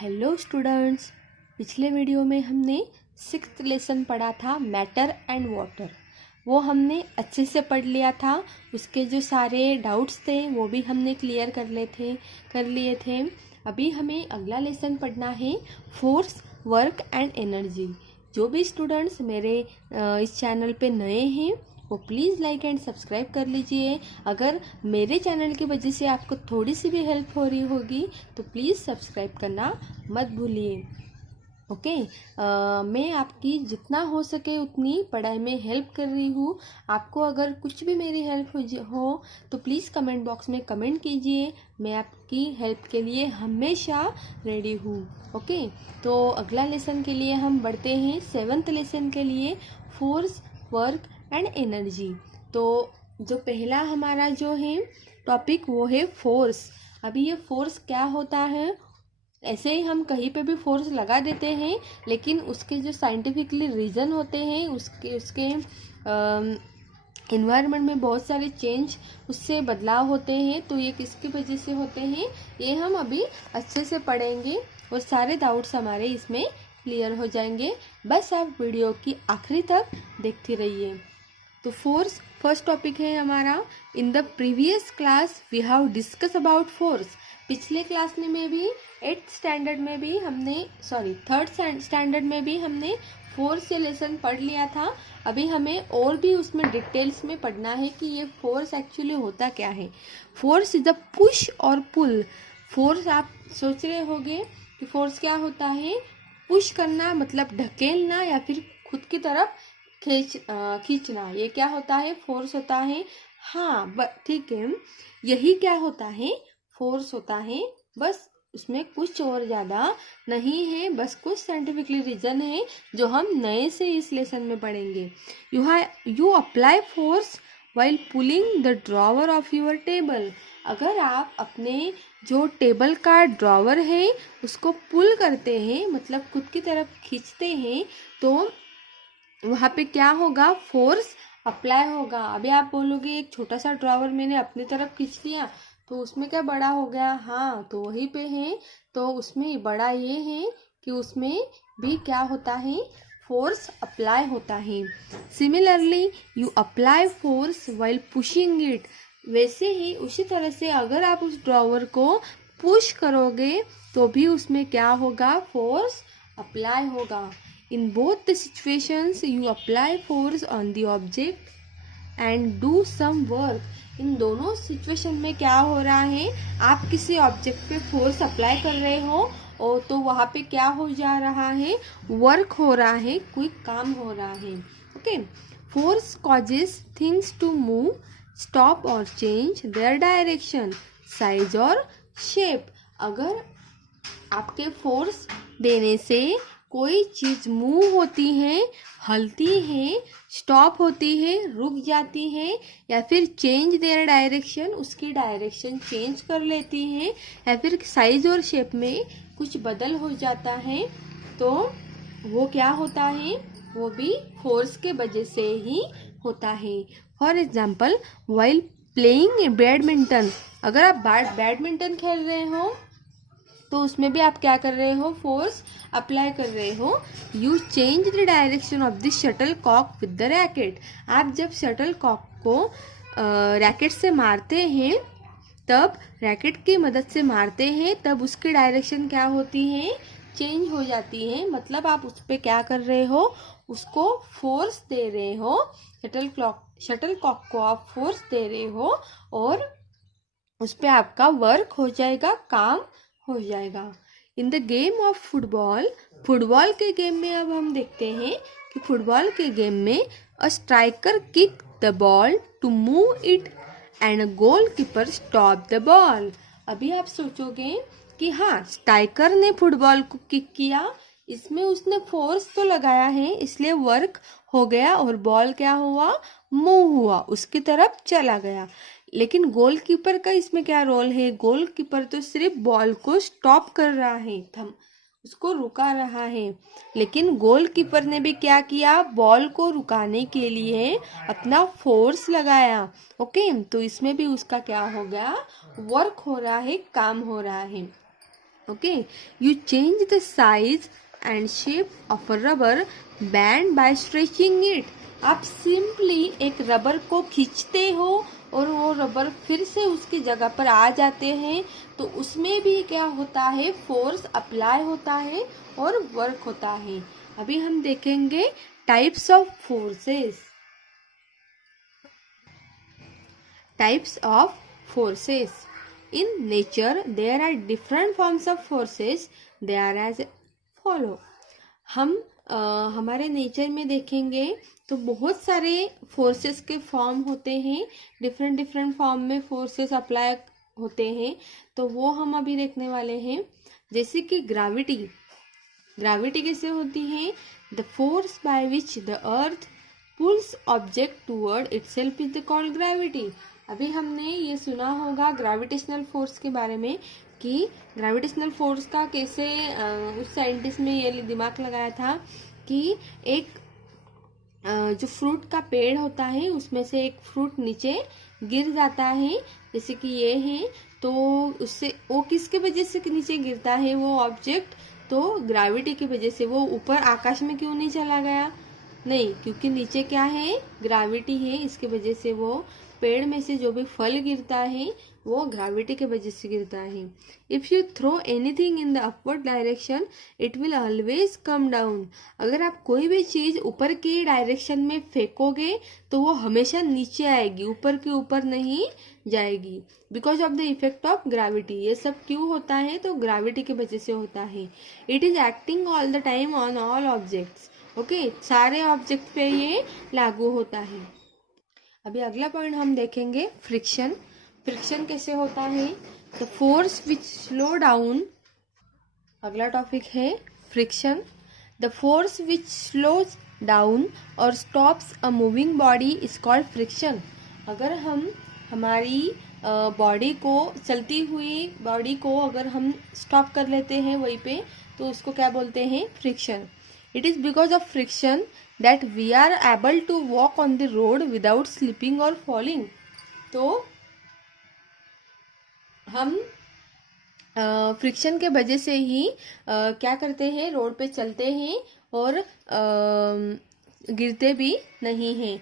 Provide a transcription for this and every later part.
Hello students, पिछले video में हमने सिक्स्थ लेसन पढ़ा था मैटर एंड वाटर। वो हमने अच्छे से पढ़ लिया था। उसके जो सारे डाउट्स थे वो भी हमने क्लियर कर लिए थे। अभी हमें अगला लेसन पढ़ना है फोर्स, वर्क एंड एनर्जी। जो भी स्टूडेंट्स मेरे इस चैनल पे नए हैं वो प्लीज़ लाइक एंड सब्सक्राइब कर लीजिए। अगर मेरे चैनल की वजह से आपको थोड़ी सी भी हेल्प हो रही होगी तो प्लीज़ सब्सक्राइब करना मत भूलिए। ओके। मैं आपकी जितना हो सके उतनी पढ़ाई में हेल्प कर रही हूँ। आपको अगर कुछ भी मेरी हेल्प हो तो प्लीज़ कमेंट बॉक्स में कमेंट कीजिए। मैं आपकी हेल्प के लिए हमेशा रेडी हूँ। ओके, तो अगला लेसन के लिए हम बढ़ते हैं सेवन्थ लेसन के लिए, फोर्स, वर्क एंड एनर्जी। तो जो पहला हमारा जो है टॉपिक वो है फोर्स। अभी ये फोर्स क्या होता है, ऐसे ही हम कहीं पे भी फोर्स लगा देते हैं, लेकिन उसके जो साइंटिफिकली रीज़न होते हैं उसके इन्वायरमेंट में बहुत सारे चेंज, उससे बदलाव होते हैं। तो ये किसकी वजह से होते हैं ये हम अभी अच्छे से पढ़ेंगे और सारे डाउट्स हमारे इसमें क्लियर हो जाएंगे। बस आप वीडियो की आखिरी तक देखते रहिए। तो फोर्स फर्स्ट टॉपिक है हमारा। In the previous class we have discuss about force. पिछले क्लास में भी थर्ड स्टैंडर्ड में भी हमने फोर्स ये लेसन पढ़ लिया था। अभी हमें और भी उसमें डिटेल्स में पढ़ना है कि ये फोर्स एक्चुअली होता क्या है। फोर्स इज द पुश और पुल। फोर्स, आप सोच रहे होंगे कि फोर्स क्या होता है। पुश करना मतलब ढकेलना या फिर खुद की तरफ खींचना, ये क्या होता है, फोर्स होता है। हाँ ठीक है, यही क्या होता है, फोर्स होता है। बस उसमें कुछ और ज़्यादा नहीं है, बस कुछ साइंटिफिकली रीजन है जो हम नए से इस लेसन में पढ़ेंगे। You apply force while pulling the drawer of your table. अगर आप अपने जो टेबल का ड्रॉवर है उसको पुल करते हैं, मतलब खुद की तरफ खींचते हैं, तो वहाँ पे क्या होगा, फोर्स अप्लाई होगा। अभी आप बोलोगे एक छोटा सा ड्रॉवर मैंने अपनी तरफ खींच लिया तो उसमें क्या बड़ा हो गया। हाँ, तो वहीं पे है। तो उसमें बड़ा ये है कि उसमें भी क्या होता है, फोर्स अप्लाई होता है। Similarly you apply force while pushing it. वैसे ही उसी तरह से अगर आप उस ड्रॉवर को पुश करोगे तो भी उसमें क्या होगा, फोर्स अप्लाई होगा। In both the situations, you apply force on the object and do some work. इन दोनों सिचुएशन में क्या हो रहा है, आप किसी ऑब्जेक्ट पे फोर्स अप्लाई कर रहे हो और तो वहाँ पे क्या हो जा रहा है, वर्क हो रहा है, कोई काम हो रहा है। Okay, force causes things to move, stop और चेंज देयर डायरेक्शन, साइज और शेप। अगर आपके फोर्स देने से कोई चीज मूव होती है, हलती है, स्टॉप होती है, रुक जाती है, या फिर चेंज देयर डायरेक्शन, उसकी डायरेक्शन चेंज कर लेती है, या फिर साइज और शेप में कुछ बदल हो जाता है, तो वो क्या होता है, वो भी फोर्स के वजह से ही होता है। For example, while playing badminton, अगर आप बैडमिंटन खेल रहे हो तो उसमें भी आप क्या कर रहे हो, फोर्स अप्लाई कर रहे हो। You change the direction of the shuttlecock with the racket. आप जब शटल कॉक को रैकेट से मारते हैं, तब रैकेट की मदद से मारते हैं, तब उसकी डायरेक्शन क्या होती है, चेंज हो जाती है। मतलब आप उस पर क्या कर रहे हो, उसको फोर्स दे रहे हो। शटल कॉक को आप फोर्स दे रहे हो और उस पर आपका वर्क हो जाएगा, काम हो जाएगा। In the game of football, football के गेम में अब हम देखते हैं कि फुटबॉल के गेम में a striker kick the ball to move it and a goalkeeper stop the ball. अभी आप सोचोगे कि हाँ, स्ट्राइकर ने फुटबॉल को किक किया, इसमें उसने फोर्स तो लगाया है, इसलिए वर्क हो गया और बॉल क्या हुआ, मूव हुआ, उसकी तरफ चला गया। लेकिन गोलकीपर का इसमें क्या रोल है, गोलकीपर तो सिर्फ बॉल को स्टॉप कर रहा है, उसको रुका रहा है। लेकिन गोलकीपर ने भी क्या किया, बॉल को रुकाने के लिए अपना फोर्स लगाया। ओके, तो इसमें भी उसका क्या हो गया, वर्क हो रहा है, काम हो रहा है। Okay, you change the size and shape of a rubber band by stretching it. आप सिंपली एक रबर को खींचते हो और वो रबर फिर से उसकी जगह पर आ जाते हैं, तो उसमें भी क्या होता है, फोर्स अप्लाई होता है और वर्क होता है। अभी हम देखेंगे types of forces. Types of forces. In nature, there are different forms of forces. They are as follow. हम हमारे नेचर में देखेंगे तो बहुत सारे फोर्सेस के फॉर्म होते हैं, डिफरेंट डिफरेंट फॉर्म में फोर्सेस अप्लाई होते हैं, तो वो हम अभी देखने वाले हैं। जैसे कि ग्रेविटी। ग्रेविटी कैसे होती है? The force by which the earth pulls object toward itself is called gravity. अभी हमने ये सुना होगा ग्रेविटेशनल फोर्स के बारे में कि ग्रेविटेशनल फोर्स का कैसे उस साइंटिस्ट ने ये दिमाग लगाया था कि एक जो फ्रूट का पेड़ होता है उसमें से एक फ्रूट नीचे गिर जाता है, जैसे कि ये है, तो उससे वो किसके वजह से नीचे गिरता है वो ऑब्जेक्ट? तो ग्रेविटी की वजह से। वो ऊपर आकाश में क्यों नहीं चला गया? नहीं, क्योंकि नीचे क्या है, ग्रेविटी है, इसके वजह से वो पेड़ में से जो भी फल गिरता है वो ग्रेविटी के वजह से गिरता है। If you throw anything in the upward direction it will always come down. अगर आप कोई भी चीज ऊपर के डायरेक्शन में फेंकोगे तो वो हमेशा नीचे आएगी, ऊपर के ऊपर नहीं जाएगी, because of the effect of gravity. ये सब क्यों होता है? तो ग्रेविटी की वजह से होता है। It is acting all the time on all objects. Okay, सारे ऑब्जेक्ट पे ये लागू होता है। अभी अगला पॉइंट हम देखेंगे फ्रिक्शन। फ्रिक्शन कैसे होता है? The force which slow down. अगला टॉपिक है friction. The force which slows down और stops a moving body is called friction. अगर हम हमारी बॉडी को, चलती हुई बॉडी को अगर हम स्टॉप कर लेते हैं वहीं पे, तो उसको क्या बोलते हैं? Friction. It is because of friction that we are able to walk on the road without slipping or falling. तो हम फ्रिक्शन के वजह से ही क्या करते हैं, रोड पे चलते हैं और गिरते भी नहीं हैं।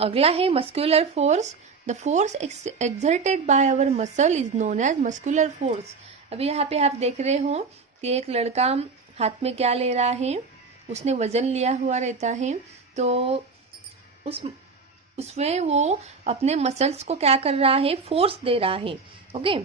अगला है muscular force. The force exerted by our muscle is known as muscular force. अभी यहाँ पे आप देख रहे हो कि एक लड़का हाथ में क्या ले रहा है, उसने वजन लिया हुआ रहता है, तो उसमें वो अपने मसल्स को क्या कर रहा है, फोर्स दे रहा है। ओके,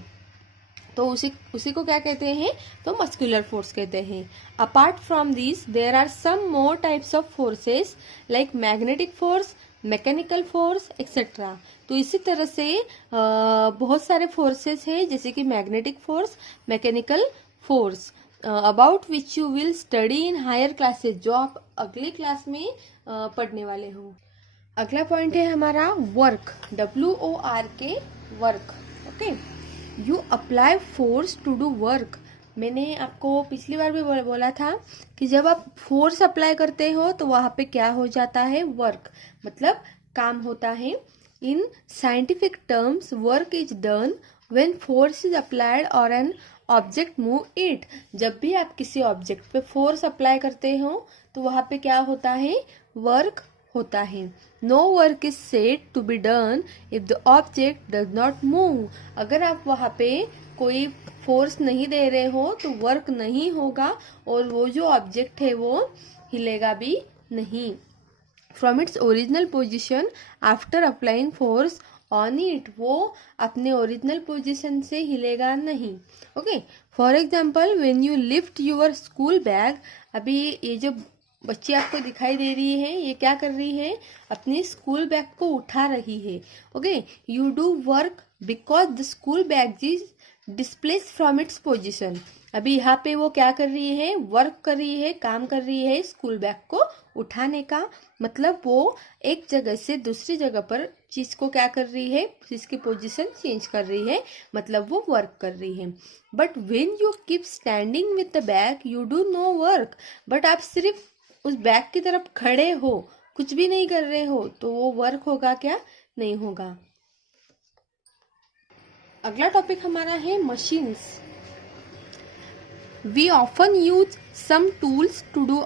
तो उसी को क्या कहते हैं? तो मस्कुलर फोर्स कहते हैं। Apart from this there are some more types of forces like magnetic force, mechanical force etcetera. तो इसी तरह से बहुत सारे फोर्सेस हैं, जैसे कि magnetic force, mechanical force, about which you will study in higher classes, जो आप अगली क्लास में पढ़ने वाले हो। अगला पॉइंट है हमारा work. WORK, work. Okay, you apply force to do work. मैंने आपको पिछली बार भी बोला था कि जब आप फोर्स अप्लाई करते हो तो वहां पे क्या हो जाता है? वर्क, मतलब काम होता है। In scientific terms work is done when force is applied और एन ऑब्जेक्ट मूव इट। जब भी आप किसी ऑब्जेक्ट पे फोर्स अप्लाई करते हो तो वहां पे क्या होता है? वर्क होता है। No work is said to be done if the object does not move. अगर आप वहां पे कोई फोर्स नहीं दे रहे हो तो वर्क नहीं होगा और वो जो ऑब्जेक्ट है वो हिलेगा भी नहीं। From its original position after applying force on it, वो अपने ओरिजिनल पोजीशन से हिलेगा नहीं। Okay, for example when you lift your school bag. अभी ये जो बच्ची आपको दिखाई दे रही है, ये क्या कर रही है? अपनी स्कूल बैग को उठा रही है। Okay, you do work because the school bag is displace from its position. अभी यहाँ पे वो क्या कर रही है? वर्क कर रही है, काम कर रही है स्कूल बैग को उठाने का। मतलब वो एक जगह से दूसरी जगह पर चीज को क्या कर रही है? इसकी पोजीशन चेंज कर रही है, मतलब वो वर्क कर रही है। But when you keep standing with the bag you do no work. But आप सिर्फ उस बैग की तरफ खड़े हो, कुछ भी नहीं कर रहे हो, तो वो वर्क होगा क्या? नहीं होगा। अगला टॉपिक हमारा है machines. We often use some tools to do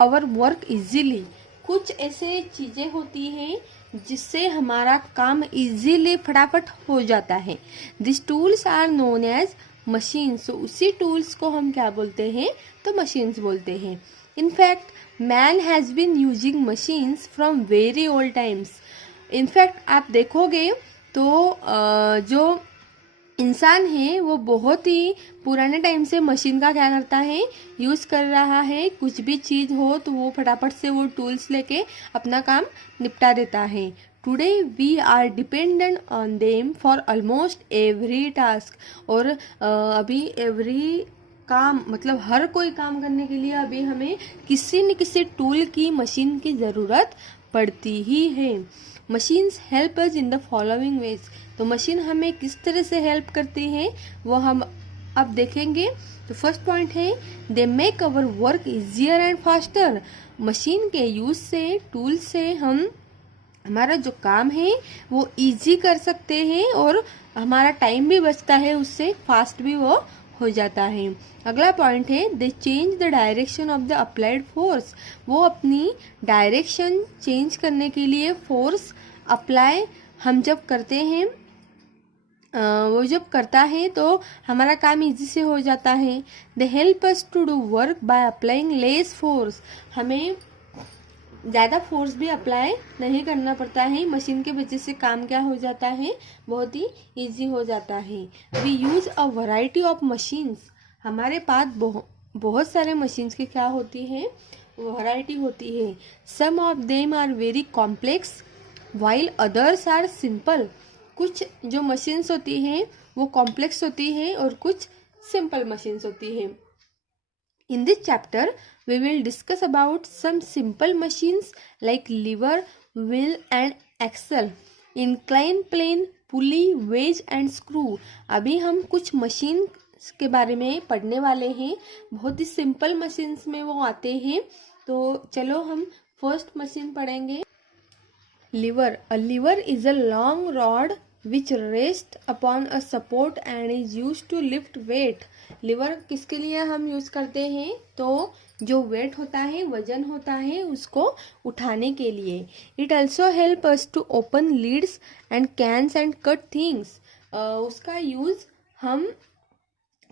our work easily. कुछ ऐसे चीज़ें होती हैं जिससे हमारा काम इजीली फटाफट हो जाता है। This tools are known as machines. उसी टूल्स को हम क्या बोलते हैं, तो मशीन्स बोलते हैं। In fact man has been using machines from very old times. In fact आप देखोगे तो जो इंसान है वो बहुत ही पुराने टाइम से मशीन का क्या करता है, यूज़ कर रहा है। कुछ भी चीज़ हो तो वो फटाफट से वो टूल्स लेके अपना काम निपटा देता है। Today we are dependent on them for almost every task. और अभी एवरी काम मतलब हर कोई काम करने के लिए अभी हमें किसी न किसी टूल की, मशीन की ज़रूरत पड़ती ही है। Machines help us in the following veg. तो मशीन हमें किस तरह से हेल्प करती है वो हम अब देखेंगे। तो फर्स्ट पॉइंट है, they make our work easier and faster. Machine के यूज से, टूल से हम हमारा जो काम है वो इजी कर सकते हैं और हमारा टाइम भी बचता है, उससे फास्ट भी वो हो जाता है। अगला पॉइंट है, दे change the direction of the applied force. वो अपनी डायरेक्शन चेंज करने के लिए फोर्स अप्लाई हम जब करते हैं, वो जब करता है तो हमारा काम इजी से हो जाता है। They help us to do work by applying less force. हमें ज़्यादा फोर्स भी अप्लाई नहीं करना पड़ता है। मशीन के वजह से काम क्या हो जाता है, बहुत ही इजी हो जाता है। We use a variety of machines. हमारे पास बहुत सारे मशीन्स की क्या होती है, वैरायटी होती है। Some of them are very complex while others are simple. कुछ जो मशीन्स होती हैं वो कॉम्प्लेक्स होती हैं और कुछ सिंपल मशीन्स होती हैं। In this chapter, we will discuss about some simple machines like lever, wheel and axle, incline plane, pulley, wedge and screw। अभी हम कुछ मशीन के बारे में पढ़ने वाले हैं। बहुत ही सिंपल मशीन्स में वो आते हैं। तो चलो हम फर्स्ट मशीन पढ़ेंगे। Liver. A lever is a long rod which rests upon a support and is used to lift weight। Lever किसके लिए हम यूज करते हैं, तो जो वेट होता है, वजन होता है, उसको उठाने के लिए। It also help us to open lids and cans and cut things. उसका यूज हम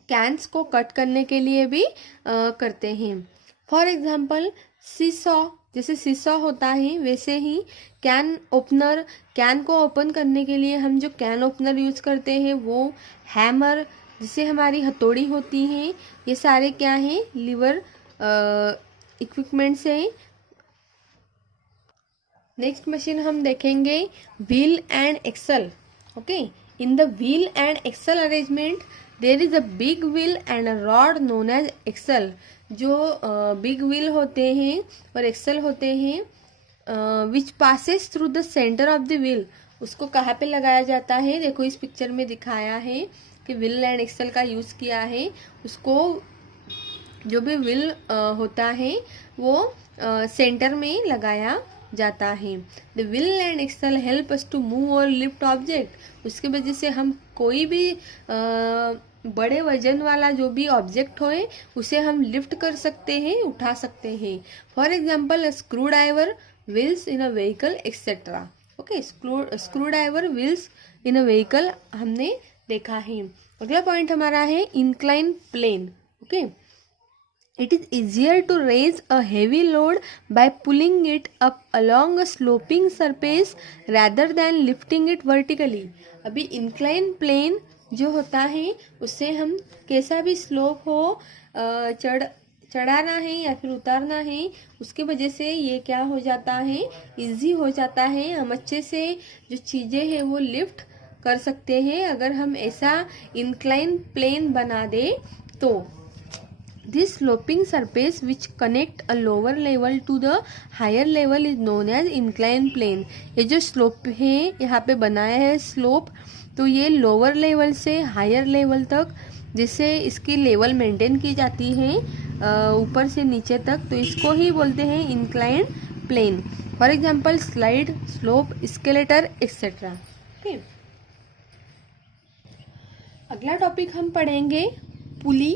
कैन्स को कट करने के लिए भी करते हैं। फॉर एग्जाम्पल सीसॉ, जैसे सीसॉ होता है वैसे ही कैन ओपनर, कैन को ओपन करने के लिए हम जो कैन ओपनर यूज करते हैं वो, हैमर जिसे हमारी हथौड़ी होती है, ये सारे क्या हैं, लीवर इक्विपमेंट्स हैं। नेक्स्ट मशीन हम देखेंगे wheel and axle. Okay, in the wheel and axle arrangement there is a big wheel and a rod known as axle. जो बिग व्हील होते हैं और एक्सल होते हैं, which passes through the centre of the wheel. उसको कहाँ पे लगाया जाता है, देखो इस पिक्चर में दिखाया है कि व्हील एंड एक्सल का यूज़ किया है। उसको जो भी व्हील होता है वो सेंटर में लगाया जाता है। The wheel and axle help us to move और लिफ्ट ऑब्जेक्ट। उसके वजह से हम कोई भी बड़े वजन वाला जो भी ऑब्जेक्ट होए उसे हम लिफ्ट कर सकते हैं, उठा सकते हैं। For example screwdriver, wheels in a vehicle etcetera. Okay, screwdriver, wheels in a vehicle हमने देखा है। अगला पॉइंट हमारा है incline plane. Okay, it is easier to raise a heavy load by pulling it up along a sloping surface rather than lifting it vertically. अभी incline plane जो होता है उससे हम कैसा भी स्लोप हो, चढ़ाना है या फिर उतारना है, उसके वजह से ये क्या हो जाता है, इजी हो जाता है। हम अच्छे से जो चीज़ें हैं वो लिफ्ट कर सकते हैं अगर हम ऐसा इंक्लाइन प्लेन बना दे तो। This sloping surface which connect a lower level to the higher level is known as incline plane. ये जो स्लोप है यहाँ पे बनाया है स्लोप, तो ये लोअर लेवल से हायर लेवल तक जिससे इसकी लेवल मेंटेन की जाती है ऊपर से नीचे तक, तो इसको ही बोलते हैं incline plane. For example slide, slope, escalator etcetera. Okay, अगला टॉपिक हम पढ़ेंगे pulley.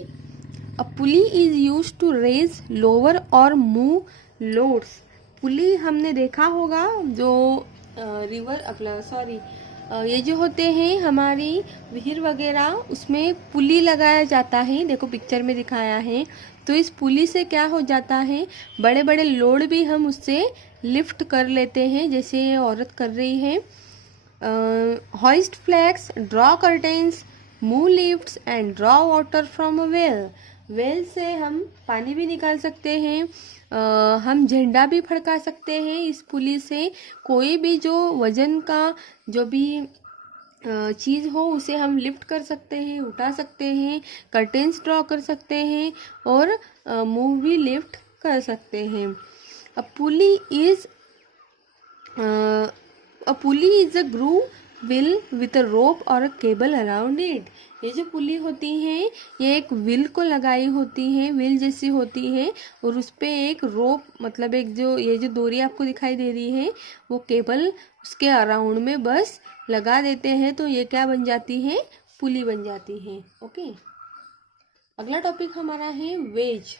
A pulley is use to raise lower और मूव लोड्स। पुली हमने देखा होगा जो रिवर अपना सॉरी ये जो होते हैं हमारी विहिर वगैरह, उसमें पुली लगाया जाता है, देखो पिक्चर में दिखाया है। तो इस पुली से क्या हो जाता है, बड़े बड़े लोड भी हम उससे लिफ्ट कर लेते हैं, जैसे ये औरत कर रही है। Hoist flags, draw curtains, move lifts and draw water from a well. Well से हम पानी भी निकाल सकते हैं, हम झंडा भी फड़का सकते हैं इस पुली से। कोई भी जो वजन का जो भी चीज़ हो उसे हम लिफ्ट कर सकते हैं, उठा सकते हैं, कर्टेन्स ड्रॉ कर सकते हैं और मूव भी लिफ्ट कर सकते हैं। A pulley is a groove wheel with a rope और अ केबल अराउंड इट। ये जो पुली होती है ये एक व्हील को लगाई होती है, व्हील जैसी होती है, और उस पे एक रोप मतलब एक जो ये जो डोरी आपको दिखाई दे रही है वो केबल उसके अराउंड में बस लगा देते हैं, तो ये क्या बन जाती है, पुली बन जाती है। ओके, अगला टॉपिक हमारा है veg.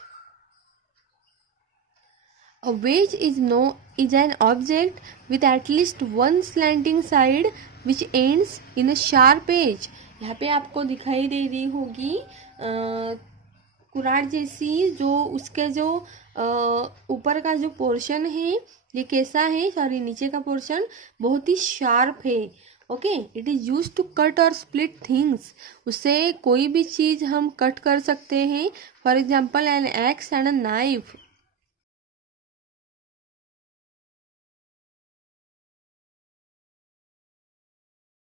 A wedge is an object with at least one slanting side which ends in a sharp edge। यहाँ पे आपको दिखाई दे रही होगी कुराड जैसी, जो उसके जो ऊपर का जो पोर्शन है ये कैसा है, सॉरी नीचे का पोर्शन बहुत ही शार्प है। Okay, it is use to cut और स्प्लिट थिंग्स। उससे कोई भी चीज़ हम कट कर सकते हैं। For example an axe and a knife.